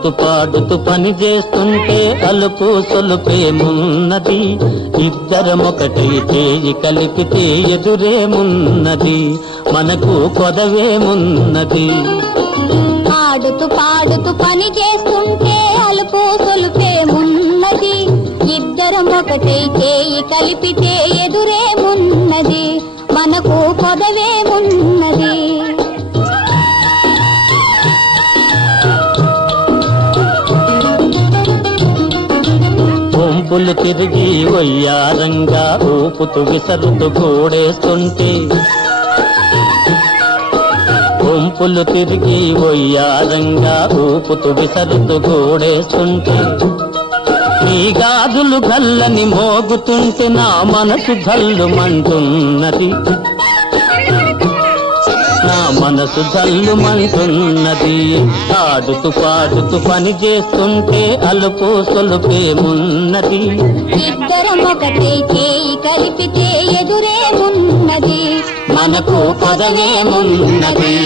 ఆడుతూ పాడుతూ పని చేస్తుంటే అలుపు సొలుపేమున్నది, ఇద్దరమొకటి చేయి కలిపితే ఎదురేమున్నది, మనకు కొదవేమున్నది. ఆడుతూ పాడుతూ పని చేస్తుంటే అలుపు సొలుపేమున్నది, ఇద్దరమొకటి చేయి కలిపితే ఎదురేమున్నది, మనకు కొదవేమున్నది. వంపులు తిరిగి వయ్యారంగా ఊపుతూ విసరుతూ గోడేస్తుంటే, వంపులు తిరిగి వయ్యారంగా ఊపుతూ విసరుతూ గోడేస్తుంటే, ఈ గాజులు గల్లని మోగుతుంటే నా మనసు జల్లుమంటున్నది, నా మనసు జల్లుమంటున్నది. ఆడుతూ పాడుతూ పని చేస్తుంటే అలుపు సొలుపేమున్నది, ఇద్దరమొకటి చేయి కలిపితే ఎదురేమున్నది, మనకు పదవేమున్నది.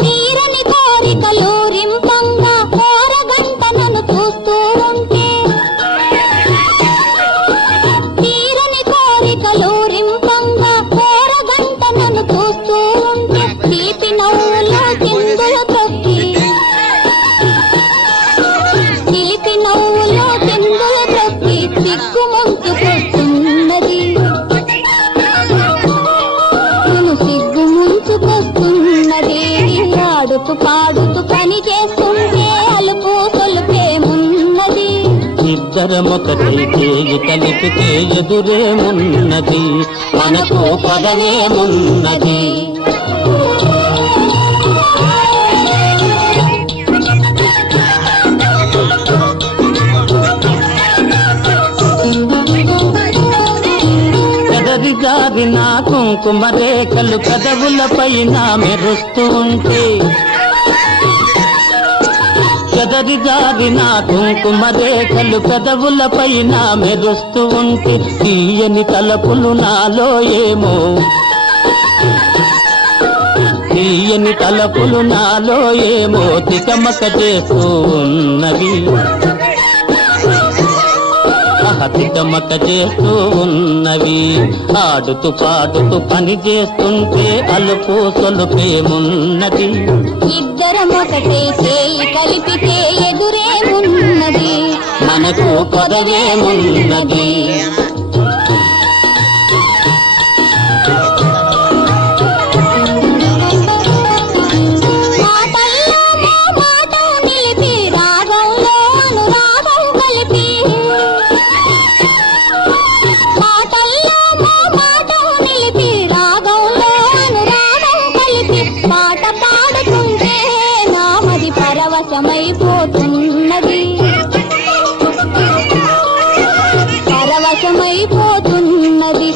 తీరని కోరికలు రింపంగా కోరగంట నన్ను చూస్తూ ఉంటే, తీరని కోరికలు రింపంగా కోరగంట నన్ను చూస్తూ ఉంటే, తీపి నవ్వులో చిందులు తొక్కి, తీపి నవ్వులో చిందులు తొక్కి సిగ్గు ముంచుకొస్తున్నది, నేను సిగ్గు ముంచుకొస్తున్నది. ఆడుతూ పాడుతూ పని చేస్తుంటే అలుపు సొలుపేమున్నది, ఇద్దరమొకటి చేయి కలిపితే ఎదురేమున్నది, మనకు పదవేమున్నది. పెదవి జారిన కుంకుమ రేఖలు పెదవులపైన మెరుస్తూ ఉంటే, పెదవి జారిన కుంకుమ రేఖలు పెదవులపైన మెరుస్తూ ఉంటే, తీయని తలపులు నాలో ఏమో, తీయని తలపులు నాలో ఏమో తికమక చేస్తూ ఉన్నవి, తికమక చేస్తూ ఉన్నవి. ఆడుతూ పాడుతూ పని చేస్తుంటే అలుపు సొలుపేమున్నది, ఇద్దరమొకటి చేయి కలిపితే ఎదురేమున్నది, మనకు పదవేమున్నది. మాటల్లో మా మాట నిలిపి రాగంలో అనురాగం కలిపి, మాటల్లో మా మాట నిలిపి రాగంలో అనురాగం కలిపి, పాట పాడుతుంటే నామది పరవశమైపోతున్నది, పరవశమైపోతున్నది.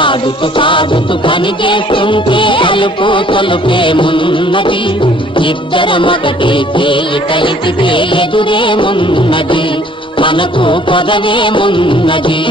ఆడుతూ పాడుతూ పని చేస్తుంటే అలుపు సొలుపేమున్నది, ఇద్దరమొకటి చేయి కలిపితే ఎదురేమున్నది, మనకు పదవేమున్నది.